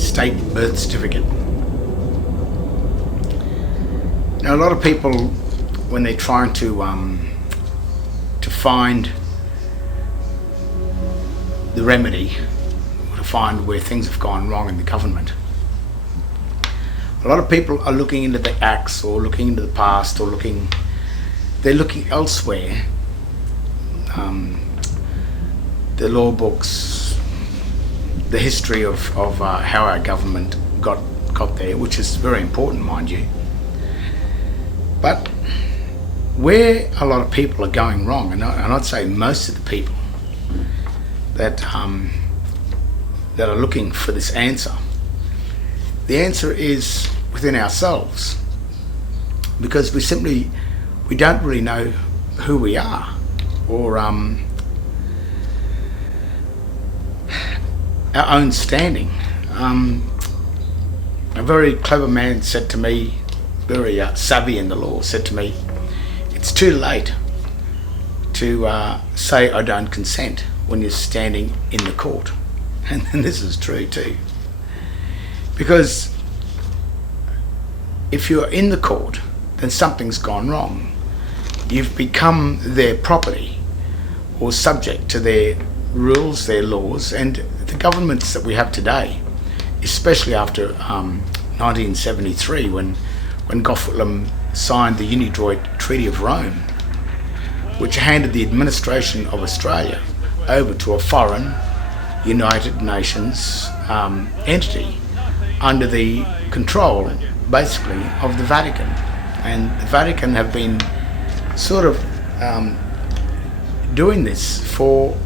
state birth certificate. Now, a lot of people, when they're trying to find the remedy, or to find where things have gone wrong in the government, a lot of people are looking into the acts, or looking into the past, or they're looking elsewhere. The law books, the history of how our government got there, which is very important, mind you. But where a lot of people are going wrong, and I'd say most of the people that are looking for this answer, the answer is within ourselves, because we don't really know who we are, or our own standing. A very clever man said to me, very savvy in the law, said to me, it's too late to say I don't consent when you're standing in the court. And this is true too. Because if you're in the court, then something's gone wrong. You've become their property, or subject to their rules, their laws, and the governments that we have today, especially after 1973, when Gough Whitlam signed the Unidroit Treaty of Rome, which handed the administration of Australia over to a foreign United Nations entity under the control, basically, of the Vatican. And the Vatican have been sort of doing this for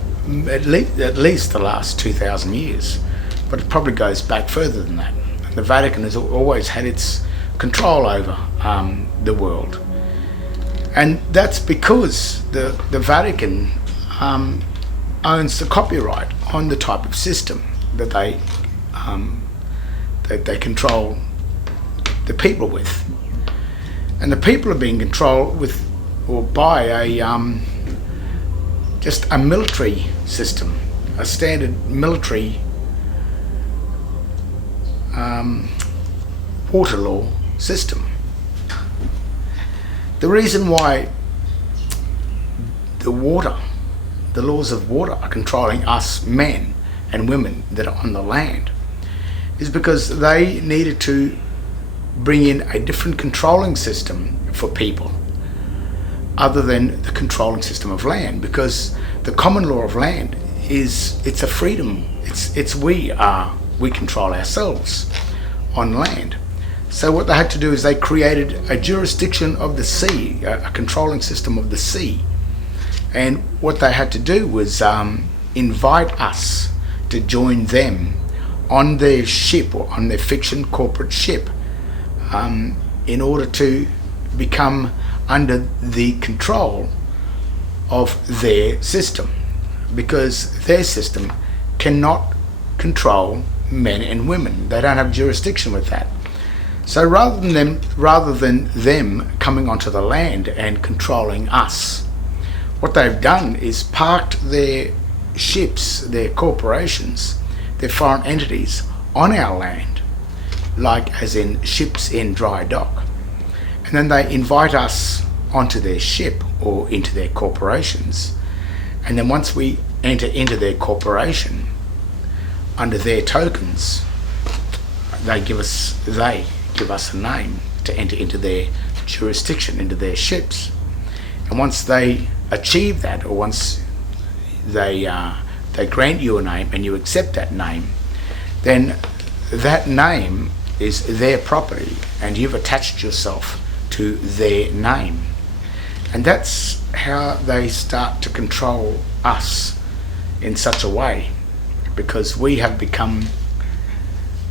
at least the last 2,000 years, but it probably goes back further than that. The Vatican has always had its control over the world, and that's because the Vatican owns the copyright on the type of system that they control the people with, and the people are being controlled with, or by, just a military system, a standard military water law system. The reason why the laws of water are controlling us men and women that are on the land is because they needed to bring in a different controlling system for people other than the controlling system of land, because the common law of land it's a freedom. It's we control ourselves on land. So what they had to do is they created a jurisdiction of the sea, a controlling system of the sea. And what they had to do was invite us to join them on their ship, or on their fiction corporate ship, in order to become under the control of their system, because their system cannot control men and women. They don't have jurisdiction with that. So rather than them coming onto the land and controlling us, what they've done is parked their ships, their corporations, their foreign entities on our land, like as in ships in dry dock. And then they invite us onto their ship or into their corporations. And then once we enter into their corporation under their tokens, they give us a name to enter into their jurisdiction, into their ships. And once they achieve that, or once they grant you a name and you accept that name, then that name is their property and you've attached yourself to their name. And that's how they start to control us in such a way, because we have become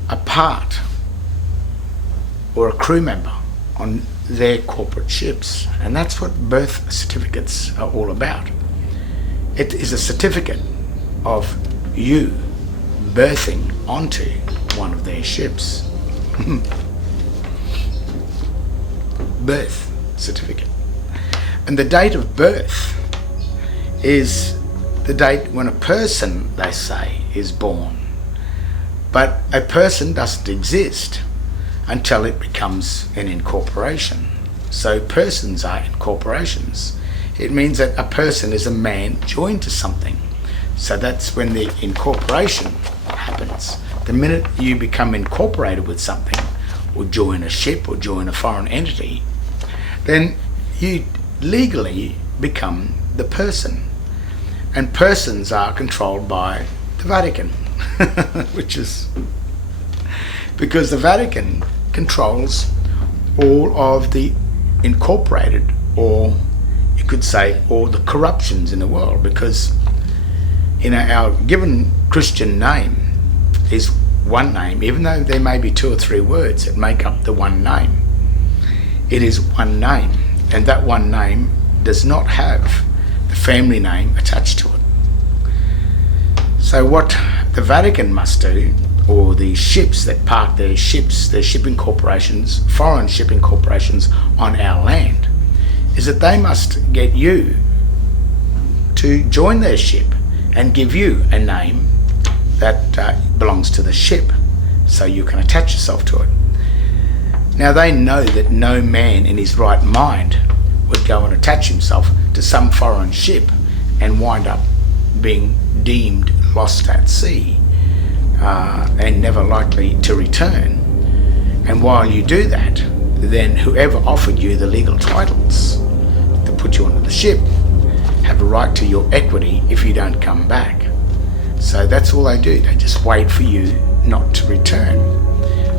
a part or a crew member on their corporate ships. And that's what birth certificates are all about. It is a certificate of you birthing onto one of their ships. Birth certificate. And the date of birth is the date when a person, they say, is born. But a person doesn't exist until it becomes an incorporation. So persons are incorporations. It means that a person is a man joined to something. So that's when the incorporation happens. The minute you become incorporated with something, or join a ship, or join a foreign entity, then you legally become the person. And persons are controlled by the Vatican, which is because the Vatican controls all of the incorporated, or you could say all the corruptions in the world, because our given Christian name is one name, even though there may be two or three words that make up the one name. It is one name, and that one name does not have the family name attached to it. So what the Vatican must do, or the ships that park their ships, their shipping corporations, foreign shipping corporations on our land, is that they must get you to join their ship and give you a name that belongs to the ship, so you can attach yourself to it. Now they know that no man in his right mind would go and attach himself to some foreign ship and wind up being deemed lost at sea and never likely to return. And while you do that, then whoever offered you the legal titles to put you onto the ship have a right to your equity if you don't come back. So that's all they do. They just wait for you not to return.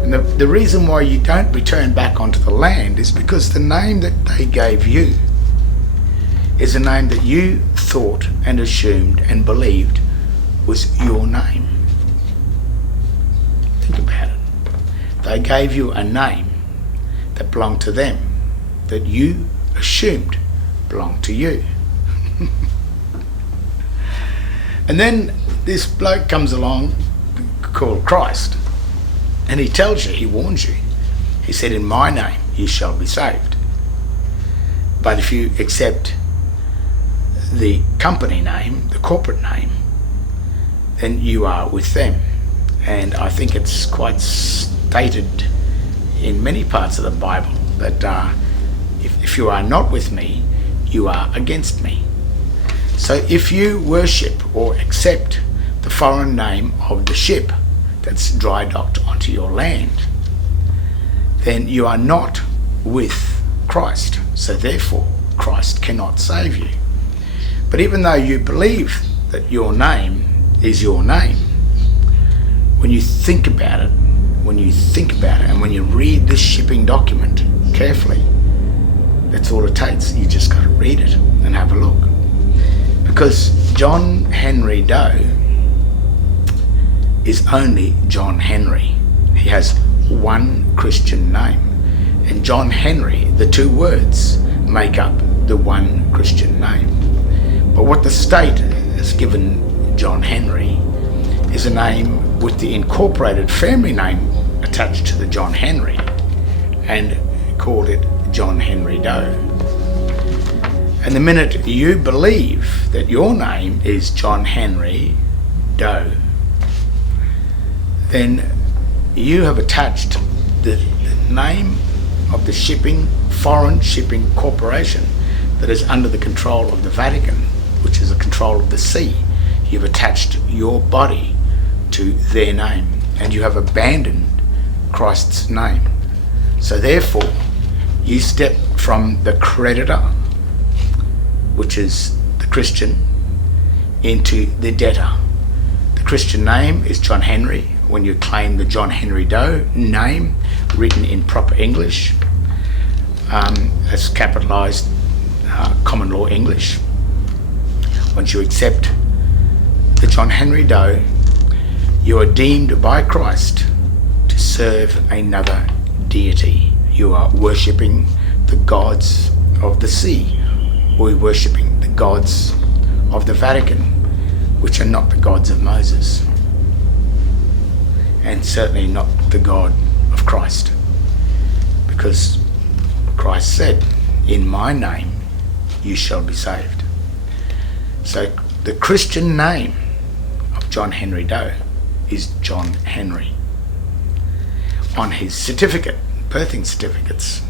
And the reason why you don't return back onto the land is because the name that they gave you is a name that you thought and assumed and believed was your name. Think about it. They gave you a name that belonged to them, that you assumed belonged to you. And then this bloke comes along called Christ, and he tells you, he warns you. He said, in my name you shall be saved. But if you accept the company name, the corporate name, then you are with them. And I think it's quite stated in many parts of the Bible that if you are not with me, you are against me. So if you worship or accept the foreign name of the ship that's dry docked onto your land, then you are not with Christ. So therefore, Christ cannot save you. But even though you believe that your name is your name, when you think about it, and when you read this shipping document carefully, that's all it takes. You just got to read it and have a look. Because John Henry Doe is only John Henry. He has one Christian name. And John Henry, the two words, make up the one Christian name. But what the state has given John Henry is a name with the incorporated family name attached to the John Henry, and called it John Henry Doe. And the minute you believe that your name is John Henry Doe, then you have attached the name of the foreign shipping corporation that is under the control of the Vatican, which is the control of the sea. You've attached your body to their name, and you have abandoned Christ's name. So therefore, you step from the creditor, which is the Christian, into the debtor. The Christian name is John Henry. When you claim the John Henry Doe name, written in proper English, as capitalized common law English, once you accept the John Henry Doe, you are deemed by Christ to serve another deity. You are worshipping the gods of the sea, or worshipping the gods of the Vatican, which are not the gods of Moses, and certainly not the God of Christ, because Christ said, in my name you shall be saved. So the Christian name of John Henry Doe is John Henry. On his certificate, birthing certificates,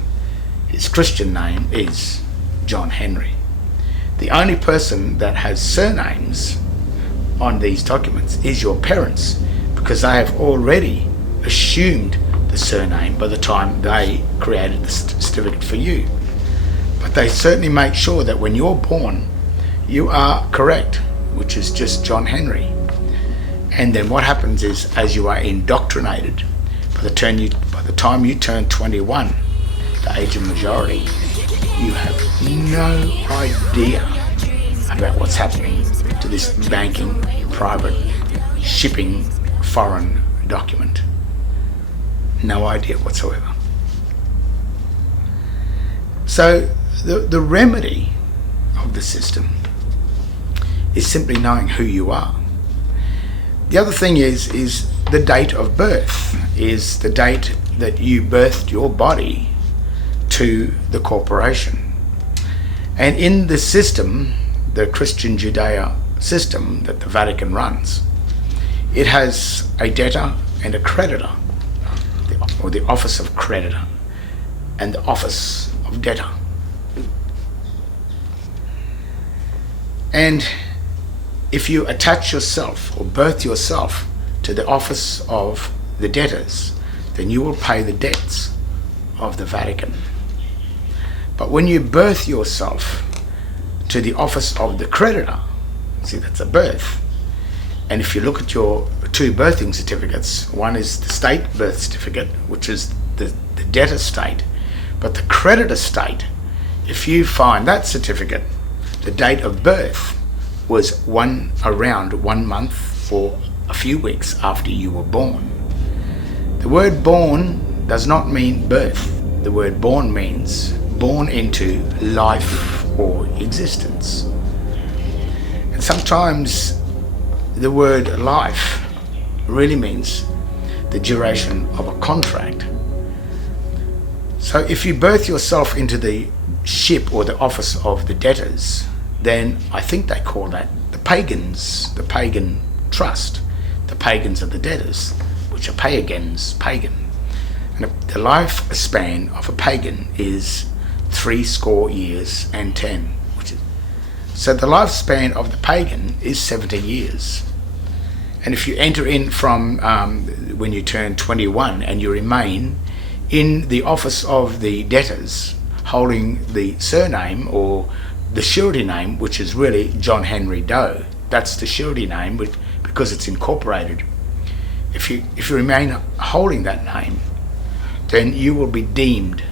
his Christian name is John Henry. The only person that has surnames on these documents is your parents, because they have already assumed the surname by the time they created the certificate for you. But they certainly make sure that when you're born, you are correct, which is just John Henry. And then what happens is, as you are indoctrinated, by the time you turn 21, the age of majority, you have no idea about what's happening to this banking, private, shipping, foreign document. No idea whatsoever. So the remedy of the system is simply knowing who you are. The other thing is the date of birth, is the date that you birthed your body to the corporation. And in the system, the Christian Judea system that the Vatican runs, it has a debtor and a creditor, or the office of creditor and the office of debtor. And if you attach yourself or birth yourself to the office of the debtors, then you will pay the debts of the Vatican. But when you birth yourself to the office of the creditor, see, that's a birth. And if you look at your two birthing certificates, one is the state birth certificate, which is the debtor state, but the creditor state, if you find that certificate, the date of birth was around 1 month or a few weeks after you were born. The word born does not mean birth. The word born means born into life or existence. And sometimes the word life really means the duration of a contract. So if you birth yourself into the ship or the office of the debtors, then I think they call that the pagans, the pagan trust. The pagans are the debtors, which are pagans, pagan. And the lifespan of a pagan is 70 years and 10. So the lifespan of the pagan is 70 years. And if you enter in from when you turn 21 and you remain in the office of the debtors, holding the surname or the surety name, which is really John Henry Doe, that's the surety name because it's incorporated. If you remain holding that name, then you will be deemed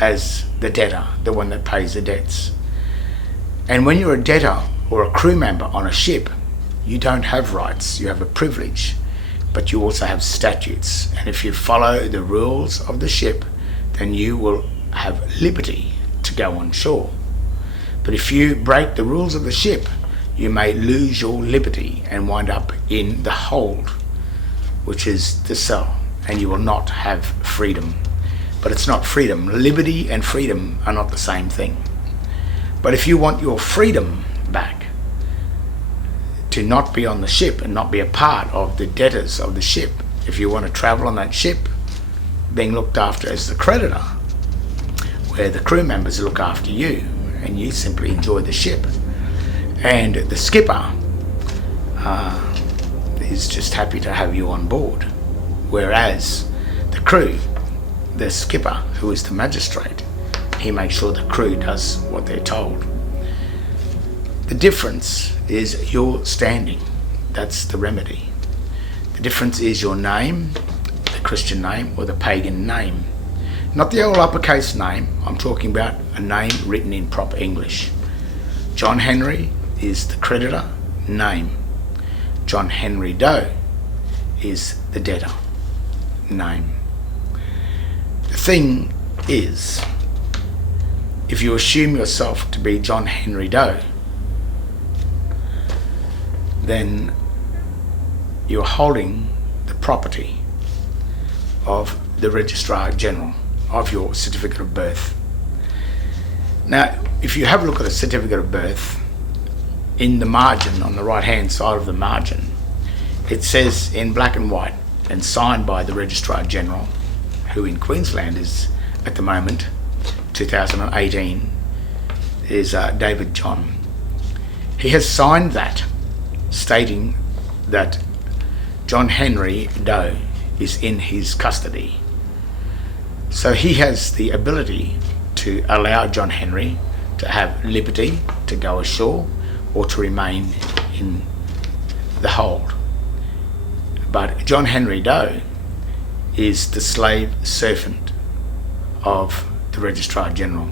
as the debtor, the one that pays the debts. And when you're a debtor or a crew member on a ship, you don't have rights, you have a privilege, but you also have statutes. And if you follow the rules of the ship, then you will have liberty to go on shore. But if you break the rules of the ship, you may lose your liberty and wind up in the hold, which is the cell, and you will not have freedom. But it's not freedom. Liberty and freedom are not the same thing. But if you want your freedom back, to not be on the ship and not be a part of the debtors of the ship, if you want to travel on that ship, being looked after as the creditor, where the crew members look after you and you simply enjoy the ship, and the skipper is just happy to have you on board, whereas the crew, the skipper, who is the magistrate, he makes sure the crew does what they're told. The difference is your standing. That's the remedy. The difference is your name, the Christian name or the pagan name. Not the old uppercase name. I'm talking about a name written in proper English. John Henry is the creditor name. John Henry Doe is the debtor name. The thing is, if you assume yourself to be John Henry Doe, then you're holding the property of the Registrar General of your certificate of birth. Now, if you have a look at a certificate of birth, in the margin, on the right hand side of the margin, it says in black and white and signed by the Registrar General, who in Queensland is at the moment, 2018, is David John. He has signed that, stating that John Henry Doe is in his custody. So he has the ability to allow John Henry to have liberty to go ashore or to remain in the hold. But John Henry Doe is the slave servant of the Registrar General.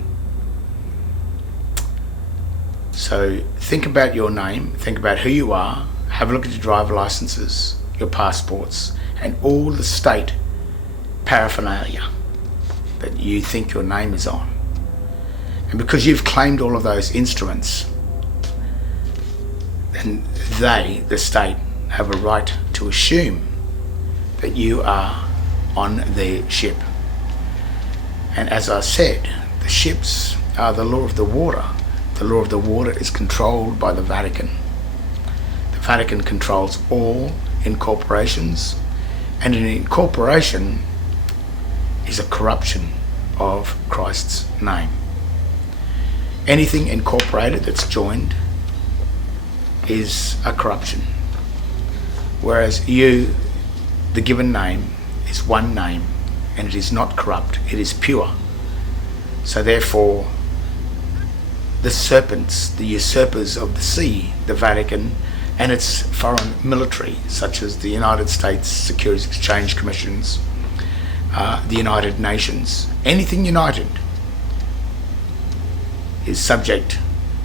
So think about your name, think about who you are, have a look at your driver licenses, your passports, and all the state paraphernalia that you think your name is on. And because you've claimed all of those instruments, then they, the state, have a right to assume that you are on their ship. And as I said, the ships are the law of the water. The law of the water is controlled by the Vatican. The Vatican controls all incorporations, and an incorporation is a corruption of Christ's name. Anything incorporated that's joined is a corruption. Whereas you, the given name, is one name, and it is not corrupt, it is pure. So therefore, the serpents, the usurpers of the sea, the Vatican, and its foreign military, such as the United States Securities Exchange Commissions, the United Nations, anything united is subject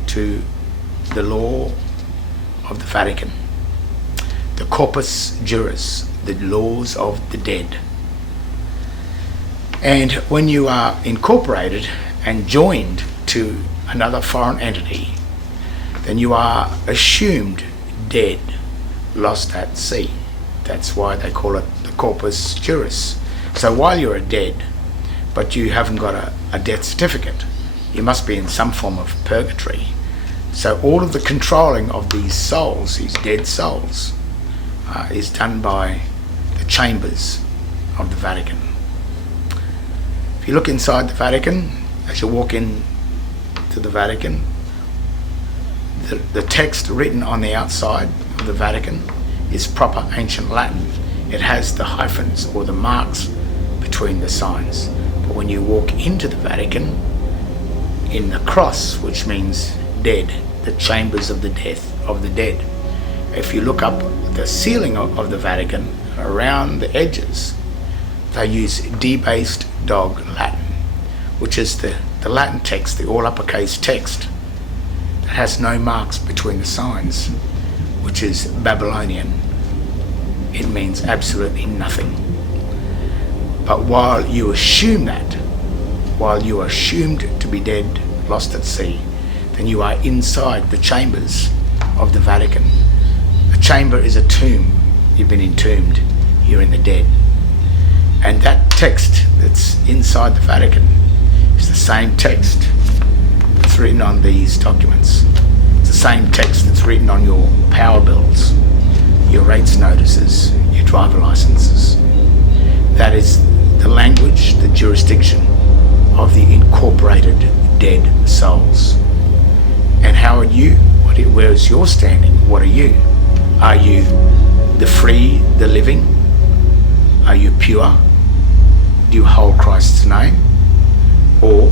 to the law of the Vatican, the corpus juris, the laws of the dead. And when you are incorporated and joined to another foreign entity, then you are assumed dead, lost at sea. That's why they call it the corpus juris. So while you're dead, but you haven't got a death certificate, you must be in some form of purgatory. So all of the controlling of these souls, these dead souls, is done by the chambers of the Vatican. If you look inside the Vatican, as you walk in to the Vatican, the text written on the outside of the Vatican is proper ancient Latin. It has the hyphens or the marks between the signs. But when you walk into the Vatican, in the cross, which means dead, the chambers of the dead, if you look up the ceiling of the Vatican, around the edges, they use debased dog Latin, which is the Latin text, the all uppercase text, that has no marks between the signs, which is Babylonian. It means absolutely nothing. But while you assume that, while you are assumed to be dead, lost at sea, then you are inside the chambers of the Vatican. A chamber is a tomb. You've been entombed. You're in the dead. And that text that's inside the Vatican is the same text that's written on these documents. It's the same text that's written on your power bills, your rates notices, your driver licenses. That is the language, the jurisdiction of the incorporated dead souls. And how are you? Where is your standing? What are you? Are you the free, the living? Are you pure? Do you hold Christ's name? Or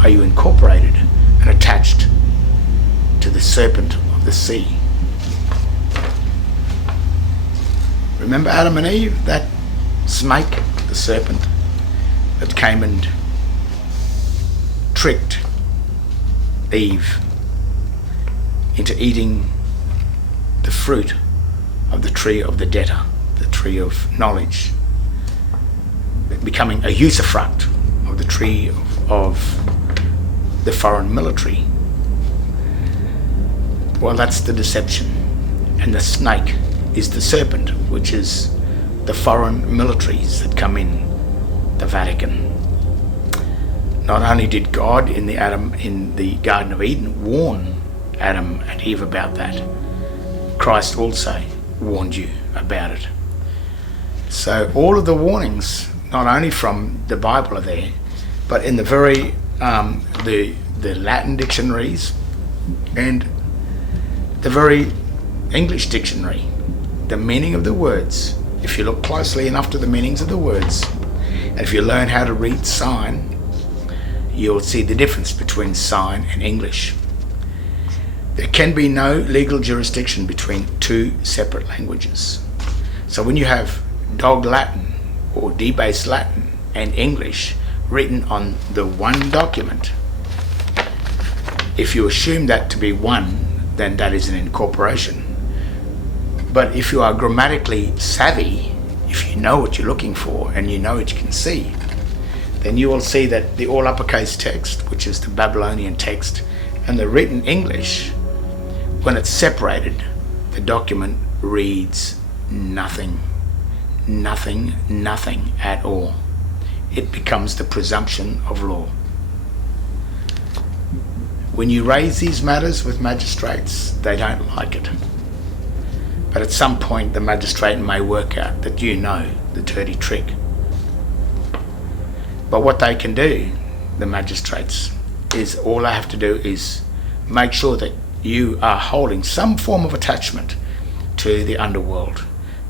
are you incorporated and attached to the serpent of the sea? Remember Adam and Eve, that snake, the serpent, that came and tricked Eve into eating the fruit of the tree of the debtor, the tree of knowledge, becoming a usufruct of the tree of the foreign military. Well, that's the deception. And the snake is the serpent, which is the foreign militaries that come in the Vatican. Not only did God in the Garden of Eden warn Adam and Eve about that, Christ also warned you about it. So all of the warnings, not only from the Bible, are there, but in the very the Latin dictionaries and the very English dictionary, the meaning of the words. If you look closely enough to the meanings of the words, and if you learn how to read sign, you'll see the difference between sign and English. There can be no legal jurisdiction between two separate languages. So when you have dog Latin or debased Latin and English written on the one document, if you assume that to be one, then that is an incorporation. But if you are grammatically savvy, if you know what you're looking for and you know what you can see, then you will see that the all uppercase text, which is the Babylonian text, and the written English, when it's separated, the document reads nothing at all. It becomes the presumption of law. When you raise these matters with magistrates, they don't like it. But at some point the magistrate may work out that you know the dirty trick. But what they can do, the magistrates, is all they have to do is make sure that you are holding some form of attachment to the underworld.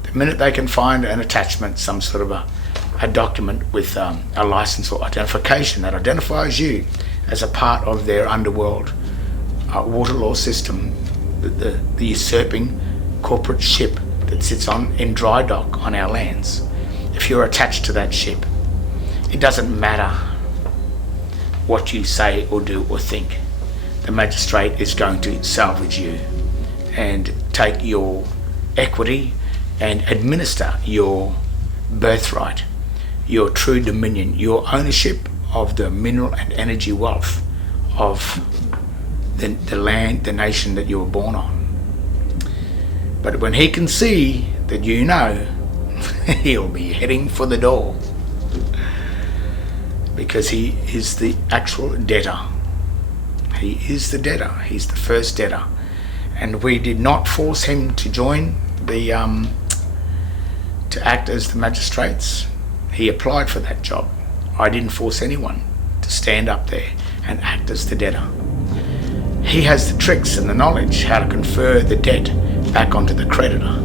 The minute they can find an attachment, some sort of a document with a license or identification that identifies you as a part of their underworld water law system, the usurping corporate ship that sits in dry dock on our lands, if you're attached to that ship, it doesn't matter what you say or do or think. The magistrate is going to salvage you and take your equity and administer your birthright, your true dominion, your ownership of the mineral and energy wealth of the land, the nation that you were born on. But when he can see that you know, he'll be heading for the door, because he is the actual debtor. He is the debtor. He's the first debtor. And we did not force him to join to act as the magistrates. He applied for that job. I didn't force anyone to stand up there and act as the debtor. He has the tricks and the knowledge how to confer the debt back onto the creditor,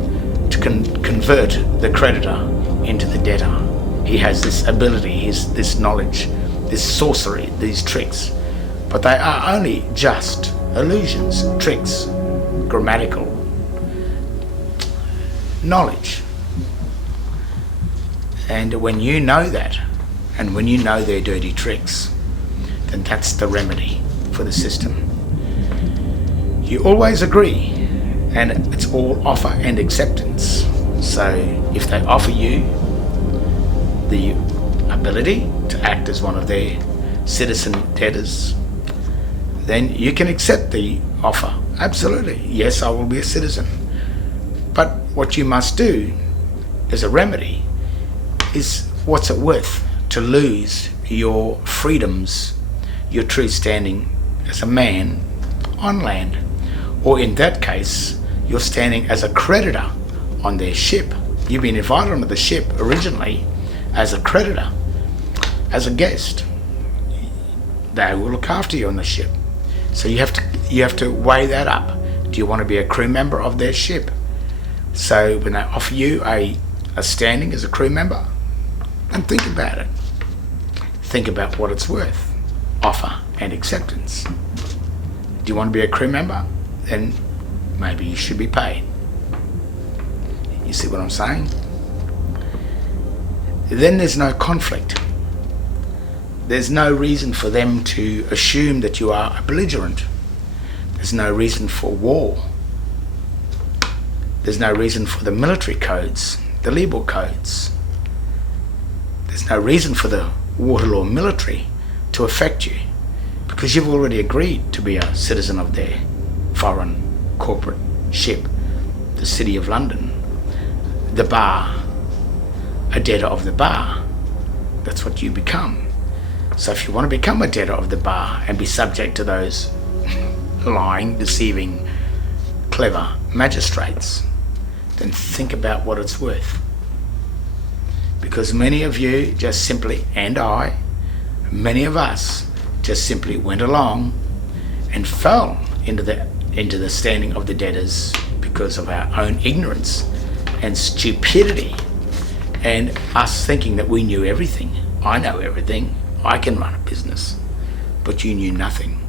to convert the creditor into the debtor. He has this ability, this knowledge, this sorcery, these tricks. But they are only just illusions, tricks, grammatical knowledge. And when you know that, and when you know their dirty tricks, then that's the remedy for the system. You always agree, and it's all offer and acceptance. So if they offer you the ability to act as one of their citizen debtors, then you can accept the offer. Absolutely, yes, I will be a citizen. But what you must do as a remedy is, what's it worth to lose your freedoms, your true standing as a man on land? Or in that case, you're standing as a creditor on their ship. You've been invited onto the ship originally as a creditor, as a guest. They will look after you on the ship. So you have to weigh that up. Do you want to be a crew member of their ship? So when they offer you a standing as a crew member, and think about it. Think about what it's worth. Offer and acceptance. Do you want to be a crew member? Then maybe you should be paid. You see what I'm saying? Then there's no conflict. There's no reason for them to assume that you are a belligerent. There's no reason for war. There's no reason for the military codes, the legal codes. There's no reason for the water law military to affect you, because you've already agreed to be a citizen of their foreign corporate ship, the City of London, the bar, a debtor of the bar. That's what you become. So if you want to become a debtor of the bar and be subject to those lying, deceiving, clever magistrates, then think about what it's worth. Because many of you just simply, and many of us just simply went along and fell into the standing of the debtors because of our own ignorance and stupidity, and us thinking that we knew everything. I know everything. I can run a business. But you knew nothing.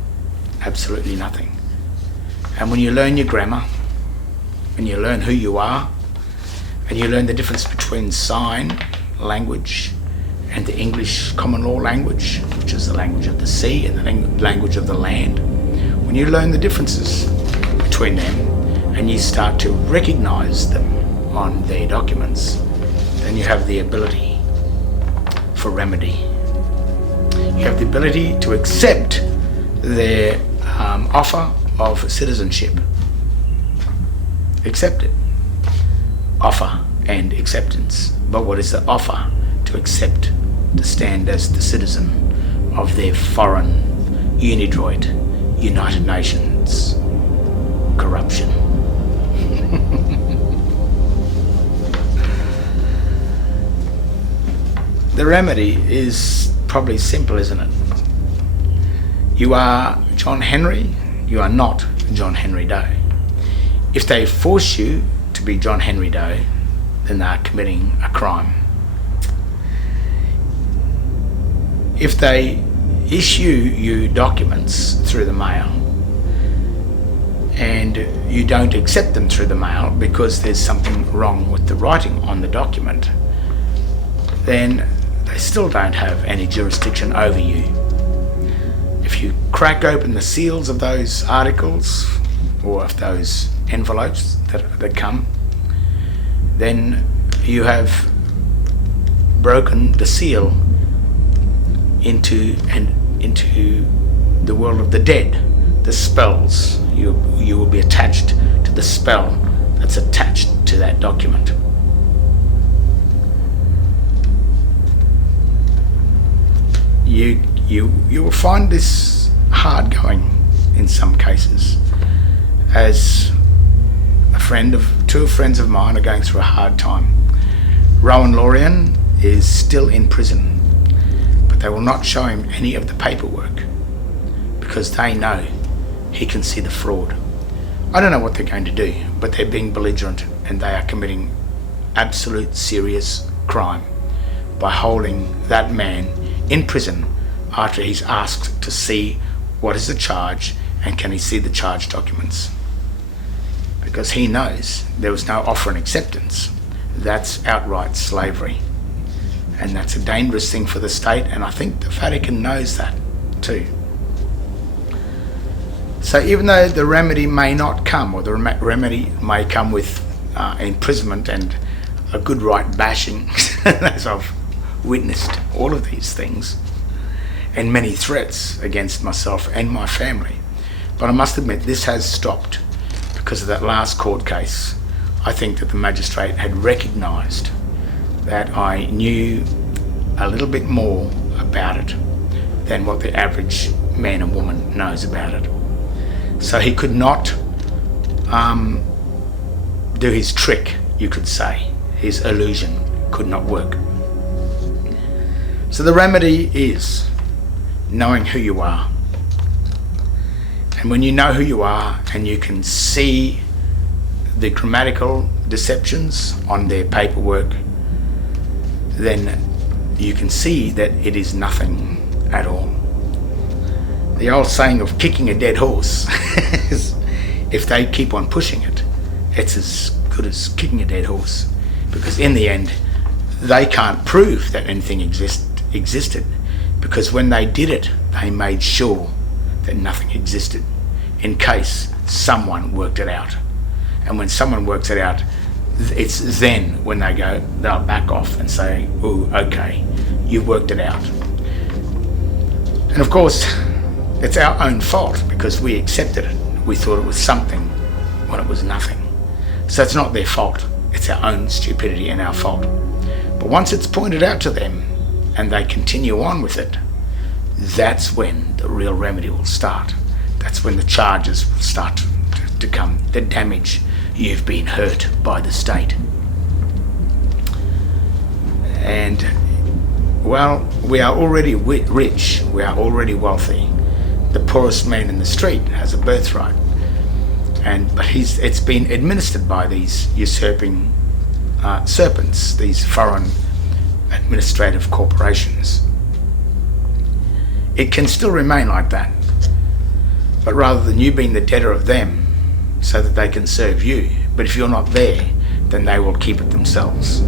Absolutely nothing. And when you learn your grammar, when you learn who you are, and you learn the difference between sign language and the English common law language, which is the language of the sea and the language of the land, when you learn the differences between them and you start to recognize them on their documents, then you have the ability for remedy. You have the ability to accept their offer of citizenship. Accept it. Offer and acceptance. But what is the offer? To accept, to stand as the citizen of their foreign, unidroit, United Nations corruption. The remedy is probably simple, isn't it? You are John Henry, you are not John Henry Doe. If they force you to be John Henry Doe, then they are committing a crime. If they issue you documents through the mail and you don't accept them through the mail because there's something wrong with the writing on the document, then they still don't have any jurisdiction over you. If you crack open the seals of those articles or of those envelopes that come, then you have broken the seal into the world of the dead, the spells. You will be attached to the spell that's attached to that document. You will find this hard going in some cases. As two friends of mine are going through a hard time. Rowan Lorian is still in prison, but they will not show him any of the paperwork because they know he can see the fraud. I don't know what they're going to do, but they're being belligerent and they are committing absolute serious crime by holding that man in prison after he's asked to see what is the charge and can he see the charge documents. Because he knows there was no offer and acceptance. That's outright slavery. And that's a dangerous thing for the state, and I think the Vatican knows that too. So even though the remedy may not come, or the remedy may come with imprisonment and a good right bashing, as I've witnessed all of these things, and many threats against myself and my family. But I must admit, this has stopped because of that last court case. I think that the magistrate had recognised that I knew a little bit more about it than what the average man and woman knows about it. So he could not do his trick, you could say. His illusion could not work. So the remedy is knowing who you are. And when you know who you are and you can see the grammatical deceptions on their paperwork, then you can see that it is nothing at all. The old saying of kicking a dead horse is, if they keep on pushing it, it's as good as kicking a dead horse, because in the end they can't prove that anything existed, because when they did it, they made sure that nothing existed in case someone worked it out. And when someone works it out, it's then when they'll back off and say, oh, okay, you've worked it out. And of course, it's our own fault because we accepted it. We thought it was something when it was nothing. So it's not their fault. It's our own stupidity and our fault. But once it's pointed out to them and they continue on with it, that's when the real remedy will start. That's when the charges will start to come, the damage you've been hurt by the state. And, well, we are already rich, we are already wealthy. The poorest man in the street has a birthright, but it's been administered by these usurping serpents, these foreign administrative corporations. It can still remain like that, but rather than you being the debtor of them so that they can serve you, but if you're not there, then they will keep it themselves.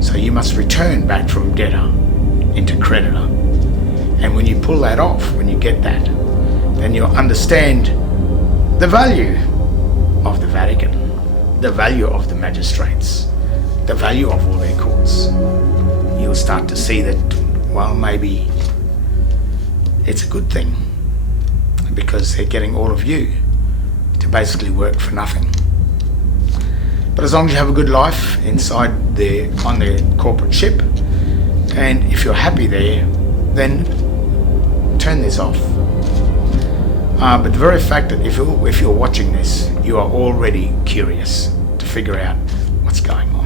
So you must return back from debtor into creditor. And when you pull that off, when you get that, then you'll understand the value of the Vatican, the value of the magistrates, the value of all their courts. You'll start to see that, well, maybe it's a good thing, because they're getting all of you to basically work for nothing. But as long as you have a good life on the corporate ship, and if you're happy there, then turn this off. But the very fact that if you're watching this, you are already curious to figure out what's going on.